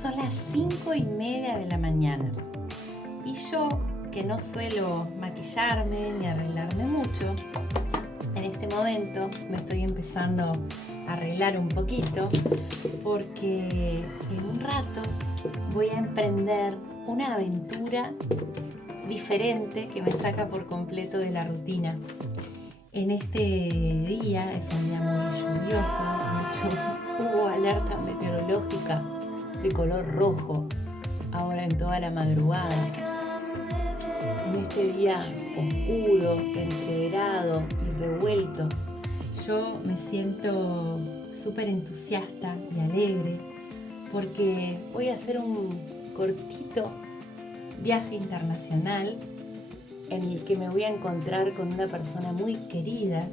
Son las 5:30 de la mañana y yo, que no suelo maquillarme ni arreglarme mucho, en este momento me estoy empezando a arreglar un poquito porque en un rato voy a emprender una aventura diferente que me saca por completo de la rutina. En este día, es un día muy lluvioso, hubo alerta meteorológica de color rojo ahora en toda la madrugada. En este día oscuro, entreverado y revuelto, yo me siento súper entusiasta y alegre porque voy a hacer un cortito viaje internacional en el que me voy a encontrar con una persona muy querida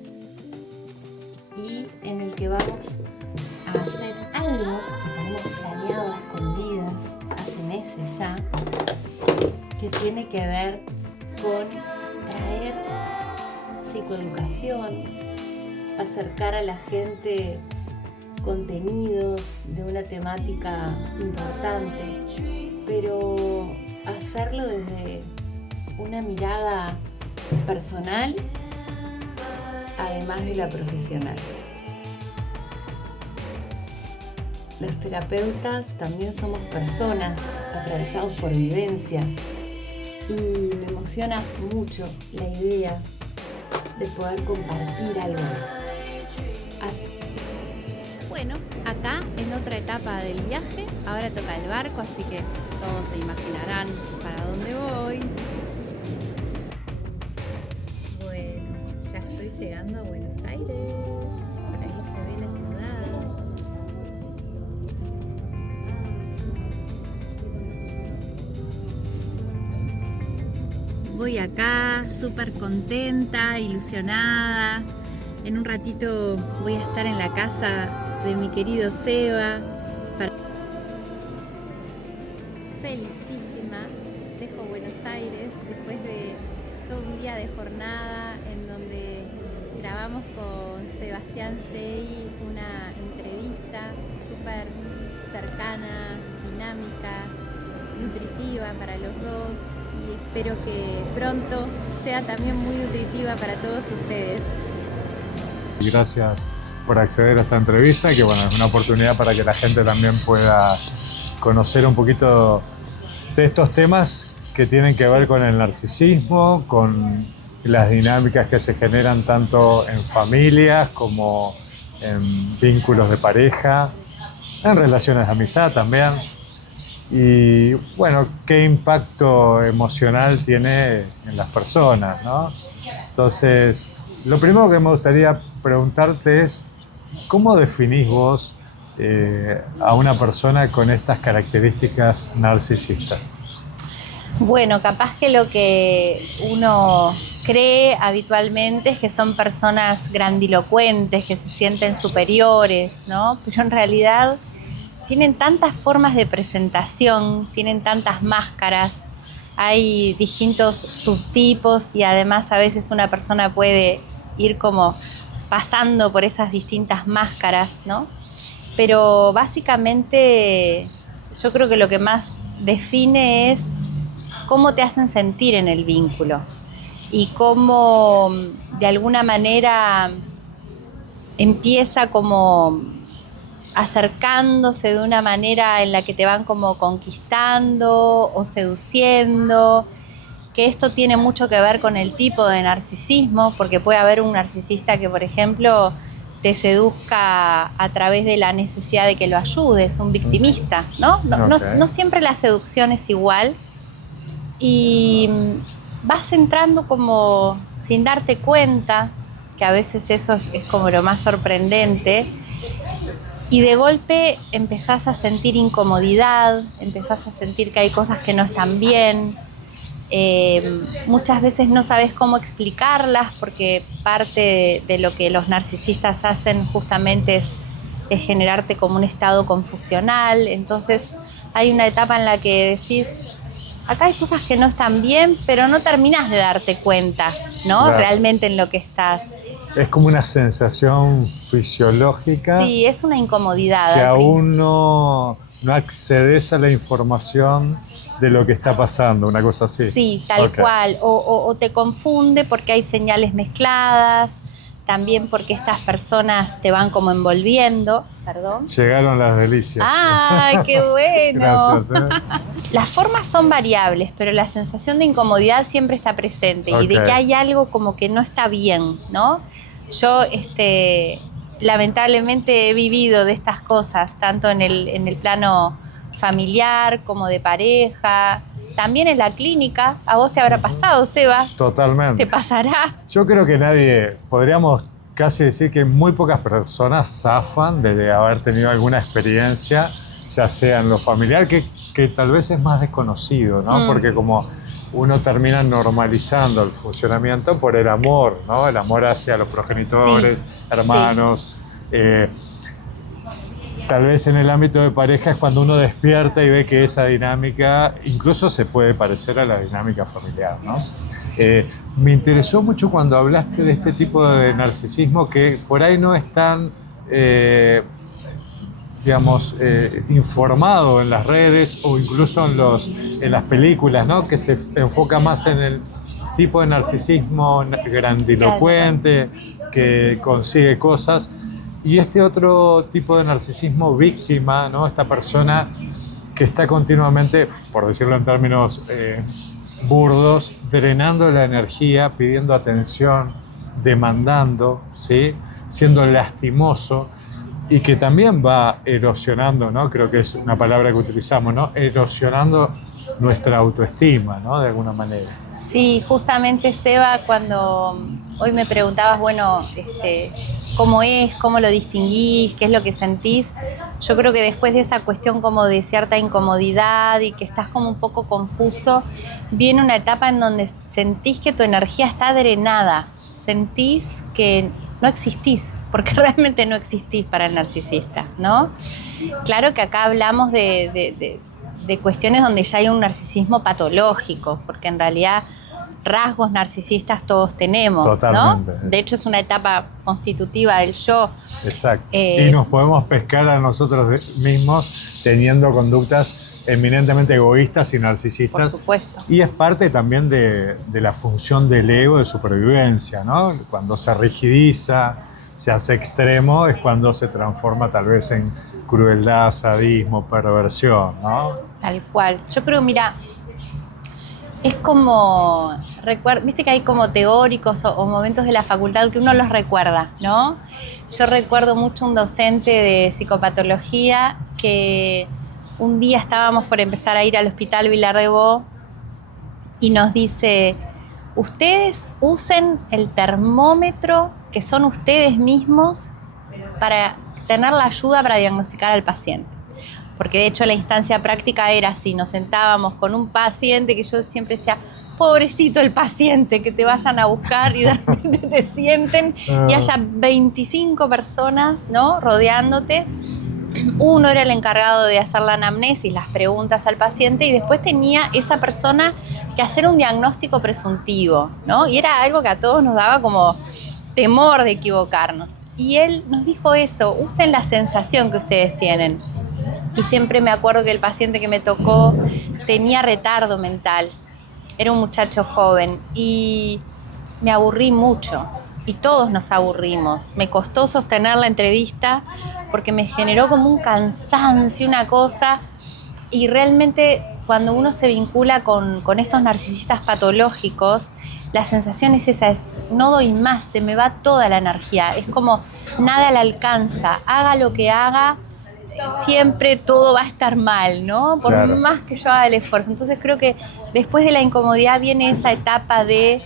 y en el que vamos a hacer algo que tenemos planeado a escondidas hace meses ya, que tiene que ver con traer psicoeducación, acercar a la gente contenidos de una temática importante, pero hacerlo desde una mirada personal, además de la profesional. Los terapeutas también somos personas atravesados por vivencias y me emociona mucho la idea de poder compartir algo. Bueno, acá en otra etapa del viaje, ahora toca el barco, así que todos se imaginarán para dónde voy. Bueno, ya estoy llegando a Buenos Aires, por ahí se ve la ciudad. Voy acá súper contenta, ilusionada. En un ratito voy a estar en la casa de mi querido Seba. Felicísima, dejo Buenos Aires después de todo un día de jornada en donde grabamos con Sebastián Sei una entrevista súper cercana, dinámica, nutritiva para los dos y espero que pronto sea también muy nutritiva para todos ustedes. Gracias por acceder a esta entrevista, que bueno, es una oportunidad para que la gente también pueda conocer un poquito de estos temas que tienen que ver con el narcisismo, con las dinámicas que se generan tanto en familias como en vínculos de pareja, en relaciones de amistad también. Y bueno, qué impacto emocional tiene en las personas, ¿no? Entonces, lo primero que me gustaría preguntarte es, ¿cómo definís vos a una persona con estas características narcisistas? Bueno, capaz que lo que uno cree habitualmente es que son personas grandilocuentes, que se sienten superiores, ¿no? Pero en realidad tienen tantas formas de presentación, tienen tantas máscaras, hay distintos subtipos y además a veces una persona puede ir como pasando por esas distintas máscaras, ¿no? Pero básicamente yo creo que lo que más define es cómo te hacen sentir en el vínculo y cómo de alguna manera empieza como acercándose de una manera en la que te van como conquistando o seduciendo, que esto tiene mucho que ver con el tipo de narcisismo, porque puede haber un narcisista que, por ejemplo, te seduzca a través de la necesidad de que lo ayudes, un victimista, ¿no? No siempre la seducción es igual y vas entrando como sin darte cuenta, que a veces eso es como lo más sorprendente, y de golpe empezás a sentir incomodidad, empezás a sentir que hay cosas que no están bien. Muchas veces no sabes cómo explicarlas porque parte de lo que los narcisistas hacen justamente es generarte como un estado confusional. Entonces hay una etapa en la que decís, acá hay cosas que no están bien, pero no terminas de darte cuenta, ¿no? Claro. Realmente en lo que estás. Es como una sensación fisiológica. Sí, es una incomodidad. Que aún no no accedes a la información de lo que está pasando, una cosa así. Sí, tal Okay. cual. O te confunde porque hay señales mezcladas, también porque estas personas te van como envolviendo. Perdón. Llegaron las delicias. ¡Ay, qué bueno! Gracias. Las formas son variables, pero la sensación de incomodidad siempre está presente y de Ok. que hay algo como que no está bien, ¿no? Yo, lamentablemente he vivido de estas cosas, tanto en el plano familiar como de pareja, también en la clínica. A vos te habrá pasado, Seba, Totalmente. te pasará. Yo creo que nadie, podríamos casi decir que muy pocas personas zafan de haber tenido alguna experiencia, ya sea en lo familiar, que tal vez es más desconocido, ¿no? Porque como uno termina normalizando el funcionamiento por el amor, ¿no? El amor hacia los progenitores, hermanos. Tal vez en el ámbito de pareja es cuando uno despierta y ve que esa dinámica incluso se puede parecer a la dinámica familiar, ¿no? Me interesó mucho cuando hablaste de este tipo de narcisismo que por ahí no es tan, informado en las redes o incluso en las películas, ¿no? Que se enfoca más en el tipo de narcisismo grandilocuente, que consigue cosas. Y este otro tipo de narcisismo víctima, ¿no? Esta persona que está continuamente, por decirlo en términos burdos, drenando la energía, pidiendo atención, demandando, ¿sí? Siendo lastimoso y que también va erosionando, ¿no? Creo que es una palabra que utilizamos, ¿no? Erosionando nuestra autoestima, ¿no? De alguna manera. Sí, justamente, Seba, cuando hoy me preguntabas, bueno, cómo es, cómo lo distinguís, qué es lo que sentís, yo creo que después de esa cuestión como de cierta incomodidad y que estás como un poco confuso, viene una etapa en donde sentís que tu energía está drenada, sentís que no existís, porque realmente no existís para el narcisista, ¿no? Claro que acá hablamos de cuestiones donde ya hay un narcisismo patológico, porque en realidad rasgos narcisistas todos tenemos, Totalmente. ¿no? De hecho es una etapa constitutiva del yo. Exacto. Y nos podemos pescar a nosotros mismos teniendo conductas eminentemente egoístas y narcisistas. Por supuesto. Y es parte también de la función del ego de supervivencia, ¿no? Cuando se rigidiza, se hace extremo, es cuando se transforma tal vez en crueldad, sadismo, perversión, ¿no? Tal cual. Yo creo, mira, es como, viste que hay como teóricos o momentos de la facultad que uno los recuerda, ¿no? Yo recuerdo mucho un docente de psicopatología que un día estábamos por empezar a ir al hospital Vilar de Bo y nos dice, ustedes usen el termómetro que son ustedes mismos para tener la ayuda para diagnosticar al paciente. Porque de hecho la instancia práctica era así, nos sentábamos con un paciente que yo siempre decía, pobrecito el paciente, que te vayan a buscar y de repente te sienten y haya 25 personas, ¿no? Rodeándote. Uno era el encargado de hacer la anamnesis, las preguntas al paciente, y después tenía esa persona que hacer un diagnóstico presuntivo, ¿no? Y era algo que a todos nos daba como temor de equivocarnos. Y él nos dijo eso, usen la sensación que ustedes tienen. Y siempre me acuerdo que el paciente que me tocó tenía retardo mental. Era un muchacho joven y me aburrí mucho. Y todos nos aburrimos. Me costó sostener la entrevista porque me generó como un cansancio, una cosa. Y realmente cuando uno se vincula con estos narcisistas patológicos, la sensación es esa, es no doy más, se me va toda la energía. Es como nada le alcanza, haga lo que haga, siempre todo va a estar mal, ¿no? Por Claro. más que yo haga el esfuerzo. Entonces creo que después de la incomodidad viene esa etapa de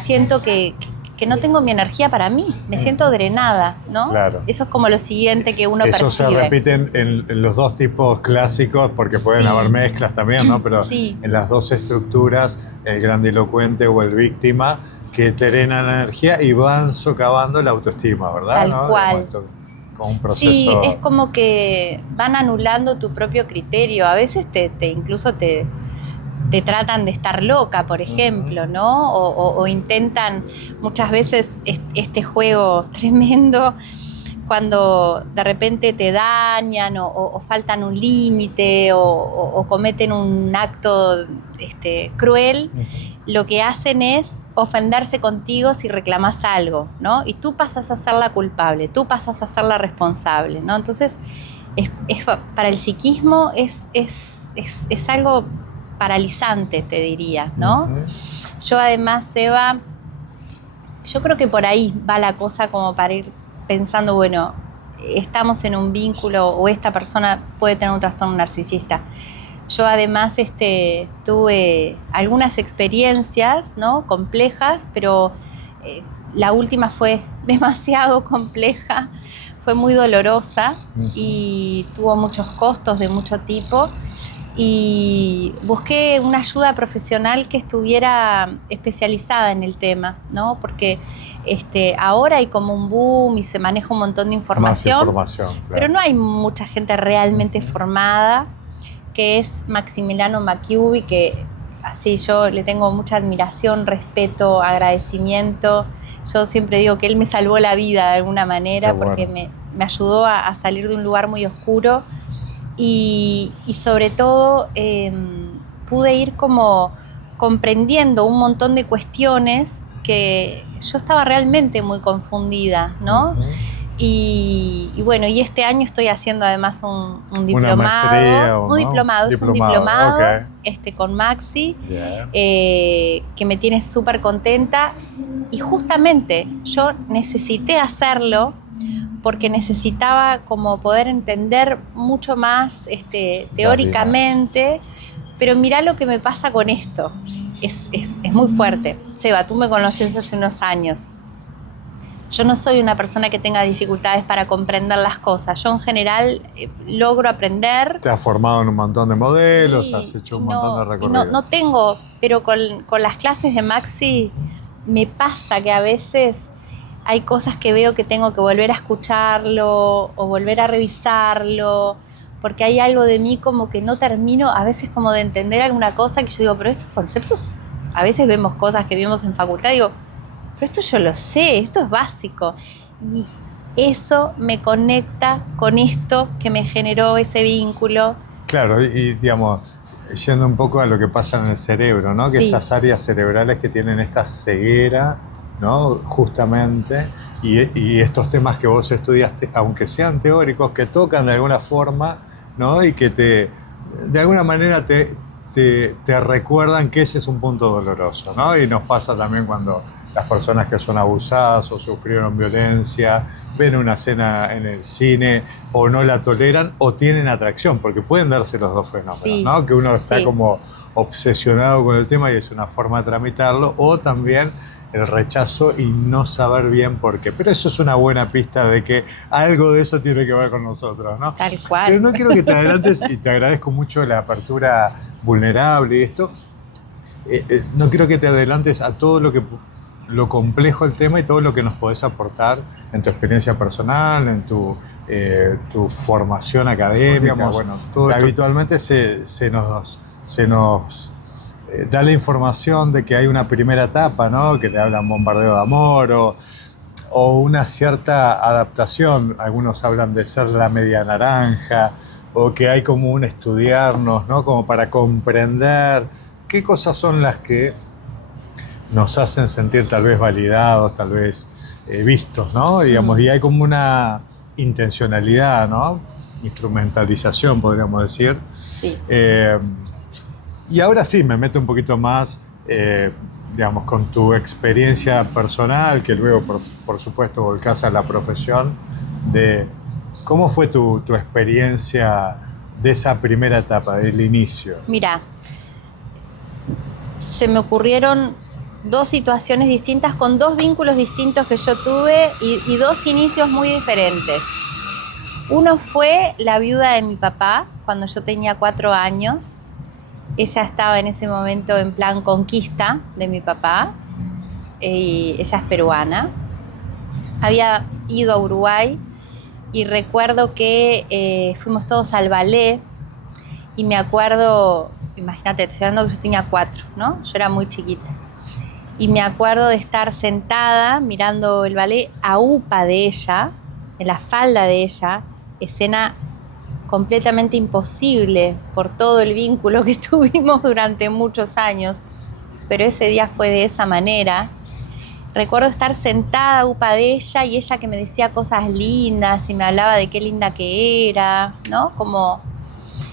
siento que no tengo mi energía para mí, me siento drenada, ¿no? Claro. Eso es como lo siguiente que uno Eso percibe. se repite en los dos tipos clásicos, porque pueden Sí. haber mezclas también, ¿no? Pero Sí. en las dos estructuras, el grandilocuente o el víctima, que drenan la energía y van socavando la autoestima, ¿verdad? Tal ¿no? cual. Como esto, como un proceso. Sí, es como que van anulando tu propio criterio. A veces incluso te tratan de estar loca, por ejemplo, ¿no? O intentan muchas veces este juego tremendo cuando de repente te dañan o faltan un límite o cometen un acto cruel, lo que hacen es ofenderse contigo si reclamas algo, ¿no? Y tú pasas a ser la culpable, tú pasas a ser la responsable, ¿no? Entonces, para el psiquismo es algo paralizante, te diría, ¿no? Yo además, Seba, yo creo que por ahí va la cosa como para ir pensando, bueno, estamos en un vínculo o esta persona puede tener un trastorno narcisista. Yo además tuve algunas experiencias, ¿no? Complejas, pero la última fue demasiado compleja, fue muy dolorosa y tuvo muchos costos de mucho tipo. Y busqué una ayuda profesional que estuviera especializada en el tema, ¿no? Porque ahora hay como un boom y se maneja un montón de información. Más información, claro. Pero no hay mucha gente realmente formada, que es Maximiliano Macchiubi, que así yo le tengo mucha admiración, respeto, agradecimiento. Yo siempre digo que él me salvó la vida de alguna manera, porque me ayudó a salir de un lugar muy oscuro. Y sobre todo pude ir como comprendiendo un montón de cuestiones que yo estaba realmente muy confundida, ¿no? Y bueno, y este año estoy haciendo además un diplomado. ¿Una maestría o no? Es un diplomado okay. Con Maxi, que me tiene súper contenta. Y justamente yo necesité hacerlo porque necesitaba como poder entender mucho más teóricamente, pero mirá lo que me pasa con esto, es muy fuerte. Seba, tú me conoces hace unos años. Yo no soy una persona que tenga dificultades para comprender las cosas. Yo en general logro aprender. Te has formado en un montón de modelos, sí, has hecho un montón de recorridos. No tengo, pero con las clases de Maxi me pasa que a veces hay cosas que veo que tengo que volver a escucharlo o volver a revisarlo, porque hay algo de mí como que no termino a veces como de entender alguna cosa que yo digo, pero estos conceptos, a veces vemos cosas que vimos en facultad, digo, pero esto yo lo sé, esto es básico. Y eso me conecta con esto que me generó ese vínculo. Claro, y digamos, yendo un poco a lo que pasa en el cerebro, ¿no? Que sí. Estas áreas cerebrales que tienen esta ceguera, ¿no? Justamente, y estos temas que vos estudiaste, aunque sean teóricos, que tocan de alguna forma, ¿no? Y que de alguna manera te recuerdan que ese es un punto doloroso, ¿no? Y nos pasa también cuando las personas que son abusadas o sufrieron violencia ven una escena en el cine o no la toleran o tienen atracción, porque pueden darse los dos fenómenos, sí, ¿no? Que uno está como obsesionado con el tema y es una forma de tramitarlo, o también el rechazo y no saber bien por qué. Pero eso es una buena pista de que algo de eso tiene que ver con nosotros, ¿no? Tal cual. Pero no quiero que te adelantes, y te agradezco mucho la apertura vulnerable y esto. No quiero que te adelantes a todo lo complejo del tema y todo lo que nos podés aportar en tu experiencia personal, en tu formación académica. Digamos, bueno, todo habitualmente se nos da la información de que hay una primera etapa, ¿no? Que te hablan bombardeo de amor o una cierta adaptación. Algunos hablan de ser la media naranja, o que hay como un estudiarnos, ¿no? Como para comprender qué cosas son las que nos hacen sentir tal vez validados, tal vez vistos, ¿no? Digamos, y hay como una intencionalidad, ¿no? Instrumentalización, podríamos decir. Sí. Y ahora sí, me meto un poquito más, digamos, con tu experiencia personal, que luego, por supuesto, volcás a la profesión, de cómo fue tu experiencia de esa primera etapa, del inicio. Mira, se me ocurrieron dos situaciones distintas con dos vínculos distintos que yo tuve y dos inicios muy diferentes. Uno fue la viuda de mi papá cuando yo tenía 4 años. Ella estaba en ese momento en plan conquista de mi papá. Y ella es peruana. Había ido a Uruguay y recuerdo que fuimos todos al ballet y me acuerdo, imagínate, estoy hablando que yo tenía 4, ¿no? Yo era muy chiquita. Y me acuerdo de estar sentada mirando el ballet a UPA de ella, en la falda de ella, escena completamente imposible por todo el vínculo que tuvimos durante muchos años, pero ese día fue de esa manera. Recuerdo estar sentada upa de ella y ella que me decía cosas lindas y me hablaba de qué linda que era, ¿no? Como...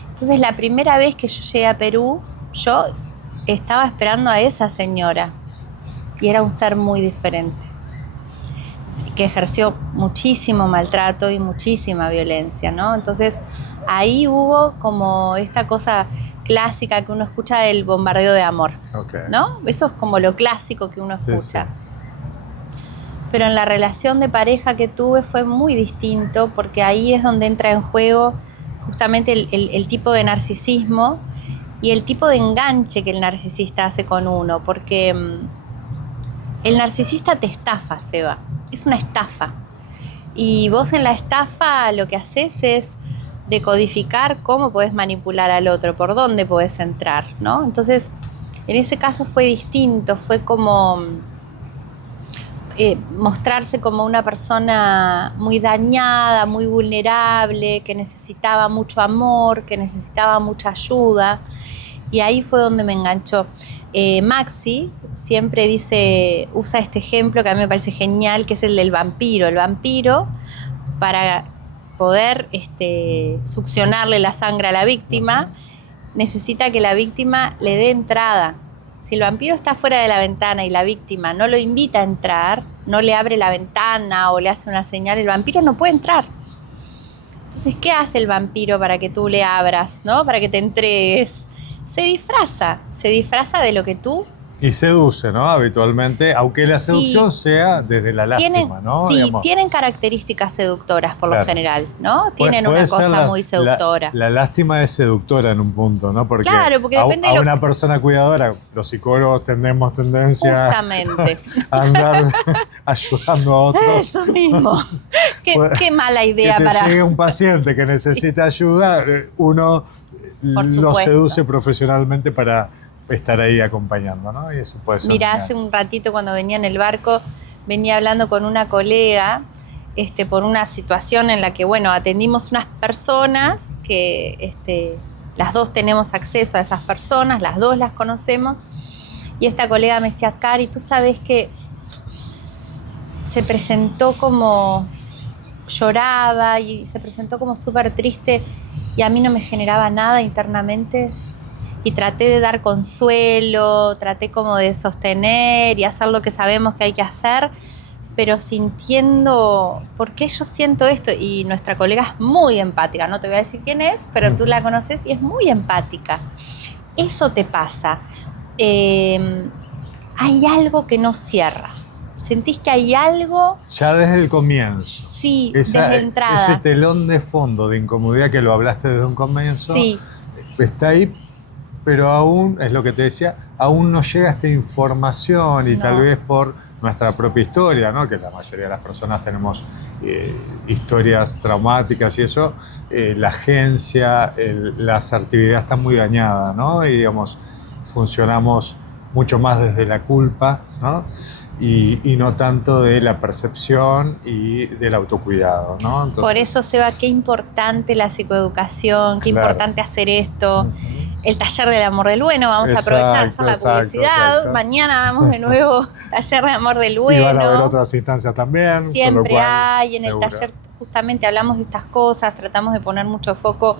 Entonces la primera vez que yo llegué a Perú, yo estaba esperando a esa señora y era un ser muy diferente, que ejerció muchísimo maltrato y muchísima violencia, ¿no? Entonces ahí hubo como esta cosa clásica que uno escucha del bombardeo de amor, ¿no? Eso es como lo clásico que uno escucha. Sí, sí. Pero en la relación de pareja que tuve fue muy distinto, porque ahí es donde entra en juego justamente el tipo de narcisismo y el tipo de enganche que el narcisista hace con uno, porque el narcisista te estafa, Seba, es una estafa. Y vos en la estafa lo que haces es decodificar cómo podés manipular al otro, por dónde podés entrar, ¿no? Entonces, en ese caso fue distinto, fue como mostrarse como una persona muy dañada, muy vulnerable, que necesitaba mucho amor, que necesitaba mucha ayuda, y ahí fue donde me enganchó. Maxi siempre usa este ejemplo que a mí me parece genial, que es el del vampiro. El vampiro, para poder succionarle la sangre a la víctima, necesita que la víctima le dé entrada. Si el vampiro está fuera de la ventana y la víctima no lo invita a entrar, no le abre la ventana o le hace una señal, el vampiro no puede entrar. Entonces, ¿qué hace el vampiro para que tú le abras, ¿no? Para que te entregues? Se disfraza de lo que tú... Y seduce, ¿no? Habitualmente, aunque la seducción sea desde la lástima, ¿no? Sí, digamos. Tienen características seductoras por lo general, ¿no? Tienen una cosa muy seductora. La lástima es seductora en un punto, ¿no? Porque, porque depende de una persona cuidadora, los psicólogos tenemos tendencia justamente a andar ayudando a otros. Eso mismo. Qué mala idea que te para... llegue un paciente que necesita ayuda, uno lo seduce profesionalmente para estar ahí acompañando, ¿no? Y eso puede ser. Mira, hace un ratito cuando venía en el barco, venía hablando con una colega por una situación en la que, bueno, atendimos unas personas que las dos tenemos acceso a esas personas, las dos las conocemos, y esta colega me decía, Cari, tú sabes que se presentó como lloraba y se presentó como súper triste y a mí no me generaba nada internamente. Y traté de dar consuelo, traté como de sostener y hacer lo que sabemos que hay que hacer, pero sintiendo, ¿por qué yo siento esto? Y nuestra colega es muy empática, no te voy a decir quién es, pero tú la conoces y es muy empática. Eso te pasa. Hay algo que no cierra. ¿Sentís que hay algo? Ya desde el comienzo. Sí, desde entrada. Ese telón de fondo de incomodidad que lo hablaste desde un comienzo, sí, está ahí, pero aún, es lo que te decía, aún no llega esta información y tal vez por nuestra propia historia, ¿no? Que la mayoría de las personas tenemos historias traumáticas y eso, la agencia, la asertividad está muy dañada, ¿no? Y digamos, funcionamos mucho más desde la culpa, ¿no? Y no tanto de la percepción y del autocuidado, ¿no? Entonces, por eso, Seba, qué importante la psicoeducación, qué importante hacer esto. El taller del amor del bueno, vamos a aprovechar de hacer la publicidad. Exacto. Mañana damos de nuevo taller de amor del bueno. Y van a haber otras instancias también. Siempre cual, hay, en seguro. El taller justamente hablamos de estas cosas, tratamos de poner mucho foco,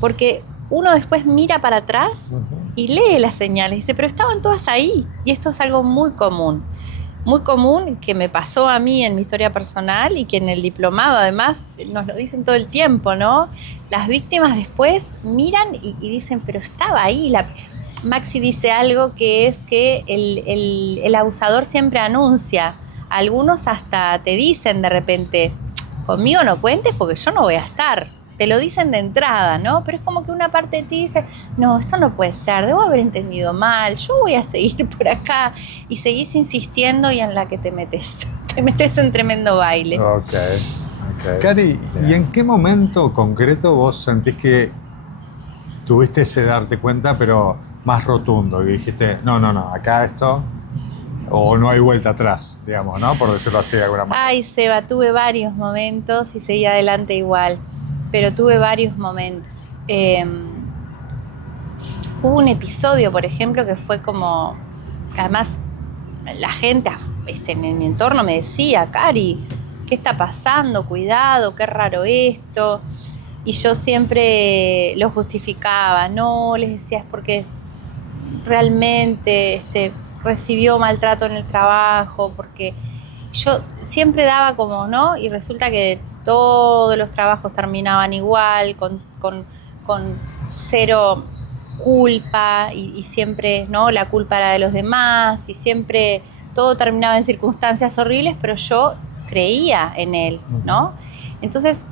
porque uno después mira para atrás y lee las señales y dice, pero estaban todas ahí. Y esto es algo muy común que me pasó a mí en mi historia personal y que en el diplomado además nos lo dicen todo el tiempo, ¿no? Las víctimas después miran y dicen, pero estaba ahí. Maxi dice algo que es que el abusador siempre anuncia. Algunos hasta te dicen de repente, conmigo no cuentes porque yo no voy a estar. Te lo dicen de entrada, ¿no? Pero es como que una parte de ti dice, no, esto no puede ser, debo haber entendido mal, yo voy a seguir por acá. Y seguís insistiendo y en la que te metes en tremendo baile. Ok. Cari, ¿y en qué momento concreto vos sentís que tuviste ese darte cuenta, pero más rotundo? Y dijiste, no, acá esto o no hay vuelta atrás, digamos, ¿no? Por decirlo así de alguna manera. Ay, Seba, tuve varios momentos y seguí adelante igual, pero tuve varios momentos. Hubo un episodio, por ejemplo, que fue como, que además la gente en mi entorno me decía, Cari, ¿qué está pasando? Cuidado, qué raro esto. Y yo siempre lo justificaba, no, les decía, es porque realmente recibió maltrato en el trabajo, porque yo siempre daba como, ¿no? Y resulta que todos los trabajos terminaban igual, con cero culpa y siempre, ¿no? La culpa era de los demás y siempre todo terminaba en circunstancias horribles, pero yo creía en él, ¿no? Entonces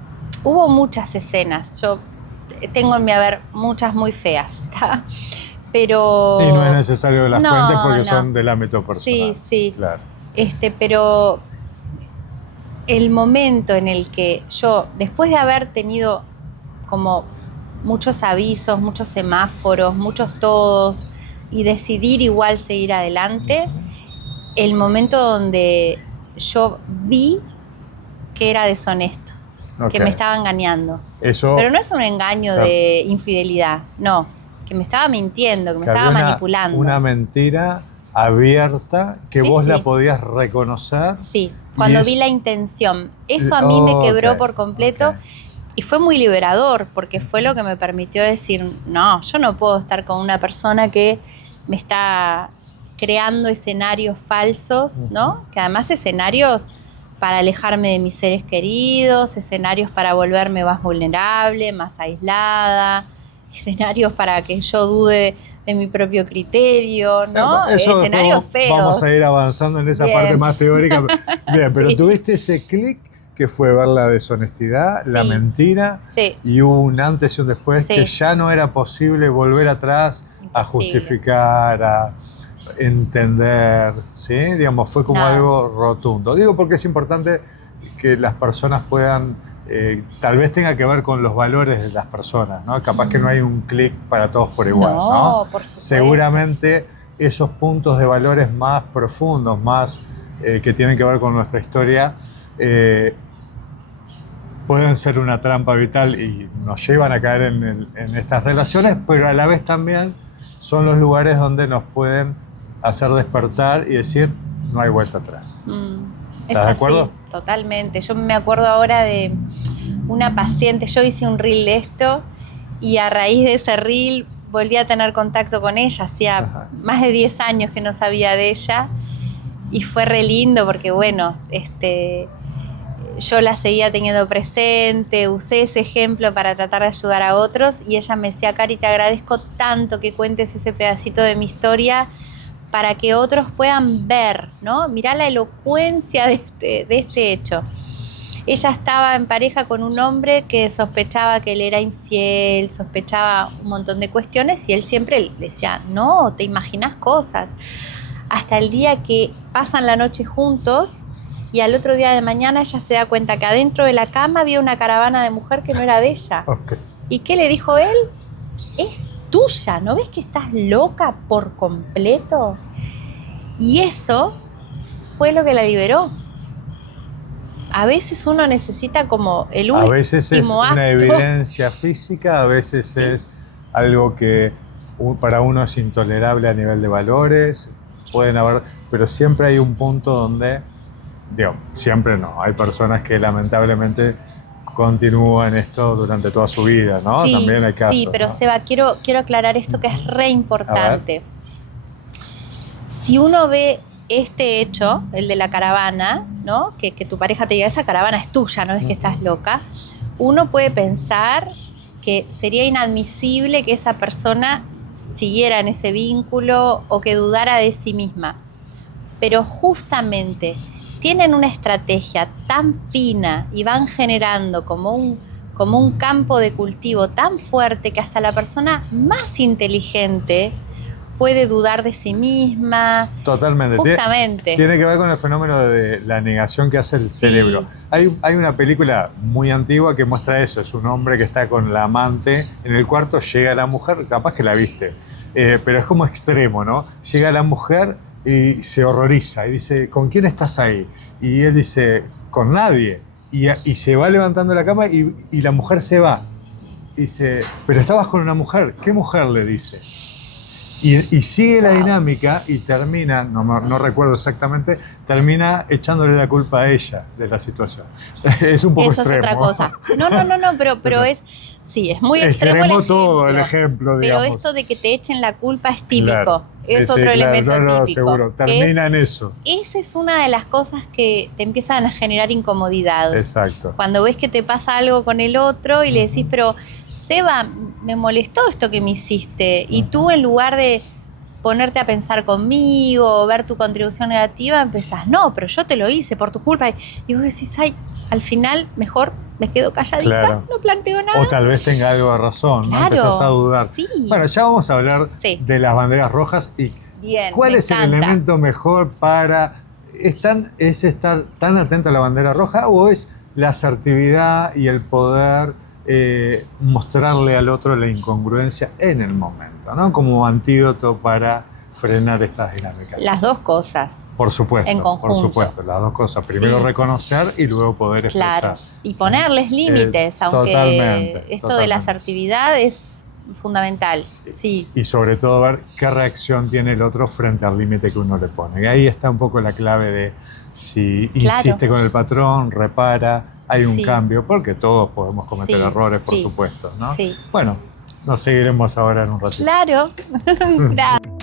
hubo muchas escenas, yo tengo en mi haber muchas muy feas, ¿tá? Pero... Y no es necesario que las cuentes porque no. son del ámbito personal. Sí. Claro. Pero el momento en el que yo, después de haber tenido como muchos avisos, muchos semáforos, muchos todos, y decidir igual seguir adelante, el momento donde yo vi que era deshonesto, que me estaba engañando. Eso, pero no es un engaño de infidelidad, no, que me estaba mintiendo, que me estaba manipulando. Una mentira abierta que vos la podías reconocer. Sí, cuando vi la intención. Eso a mí me quebró por completo. Y fue muy liberador porque fue lo que me permitió decir, no, yo no puedo estar con una persona que me está creando escenarios falsos, ¿no? Que además escenarios para alejarme de mis seres queridos, escenarios para volverme más vulnerable, más aislada, escenarios para que yo dude de mi propio criterio, ¿no? Escenarios feos. Vamos a ir avanzando en esa parte más teórica. Bien, pero tuviste ese clic que fue ver la deshonestidad, la mentira, y hubo un antes y un después que ya no era posible volver atrás a justificar, a entender, ¿sí? Digamos, fue como algo rotundo. Digo porque es importante que las personas puedan, tal vez tenga que ver con los valores de las personas, ¿no? Capaz que no hay un clic para todos por igual, ¿no? Por supuesto. Seguramente esos puntos de valores más profundos, más que tienen que ver con nuestra historia, pueden ser una trampa vital y nos llevan a caer en estas relaciones, pero a la vez también son los lugares donde nos pueden hacer despertar y decir, no hay vuelta atrás. ¿Estás de acuerdo? Totalmente. Yo me acuerdo ahora de una paciente, yo hice un reel de esto y a raíz de ese reel volví a tener contacto con ella, hacía más de 10 años que no sabía de ella y fue re lindo porque bueno, yo la seguía teniendo presente, usé ese ejemplo para tratar de ayudar a otros y ella me decía, Cari, te agradezco tanto que cuentes ese pedacito de mi historia para que otros puedan ver, ¿no? Mirá la elocuencia de este hecho. Ella estaba en pareja con un hombre que sospechaba que él era infiel, sospechaba un montón de cuestiones y él siempre le decía, no, te imaginas cosas. Hasta el día que pasan la noche juntos y al otro día de mañana ella se da cuenta que adentro de la cama había una caravana de mujer que no era de ella. ¿Y qué le dijo él? Es tuya, ¿no ves que estás loca por completo? Y eso fue lo que la liberó. A veces uno necesita como el último acto. A veces es una evidencia física, a veces es algo que para uno es intolerable a nivel de valores, pueden haber, pero siempre hay un punto donde, digo, siempre no, hay personas que lamentablemente continúan esto durante toda su vida, ¿no? Sí, también hay casos. Sí, pero ¿no? Seba, quiero aclarar esto que es re importante. Si uno ve este hecho, el de la caravana, ¿no? Que tu pareja te diga, esa caravana es tuya, no es que estás loca, uno puede pensar que sería inadmisible que esa persona siguiera en ese vínculo o que dudara de sí misma. Pero justamente tienen una estrategia tan fina y van generando como un campo de cultivo tan fuerte que hasta la persona más inteligente puede dudar de sí misma. Totalmente. Justamente. Tiene que ver con el fenómeno de la negación que hace el cerebro. Hay una película muy antigua que muestra eso. Es un hombre que está con la amante en el cuarto, llega la mujer, capaz que la viste, pero es como extremo, ¿no? Llega la mujer y se horroriza y dice, ¿con quién estás ahí? Y él dice, con nadie. Y se va levantando de la cama y la mujer se va. Dice, pero estabas con una mujer. ¿Qué mujer? Le dice. Y sigue la dinámica y termina, no recuerdo exactamente, termina echándole la culpa a ella de la situación. Es un poco eso extremo. es otra cosa. No, pero sí, es muy extremo el todo ejemplo. el ejemplo, digamos. Pero esto de que te echen la culpa es típico. Claro, sí, es sí, otro claro, elemento no, típico. seguro. Termina en eso. Esa es una de las cosas que te empiezan a generar incomodidad. Exacto. Cuando ves que te pasa algo con el otro y le decís, pero Seba, me molestó esto que me hiciste. Y tú, en lugar de ponerte a pensar conmigo, ver tu contribución negativa, empezás, no, pero yo te lo hice por tu culpa. Y vos decís, ay, al final mejor me quedo calladita, Claro. no planteo nada. O tal vez tenga algo de razón, ¿no? Claro, Empezás a dudar. sí. Bueno, ya vamos a hablar de las banderas rojas y Bien, cuál me es el encanta. elemento mejor para... ¿Es estar tan atento a la bandera roja o es la asertividad y el poder mostrarle al otro la incongruencia en el momento, ¿no? Como antídoto para frenar estas dinámicas? Las dos cosas. Por supuesto, en conjunto. por supuesto, las dos cosas. Primero Sí. reconocer y luego poder expresar. Claro, y ponerles límites, aunque totalmente, esto de la asertividad es fundamental. Sí. Y sobre todo ver qué reacción tiene el otro frente al límite que uno le pone. Y ahí está un poco la clave de si insiste con el patrón, repara, hay un cambio, porque todos podemos cometer errores, por supuesto, ¿no? Sí. Bueno, nos seguiremos ahora en un ratito. Claro. Gracias.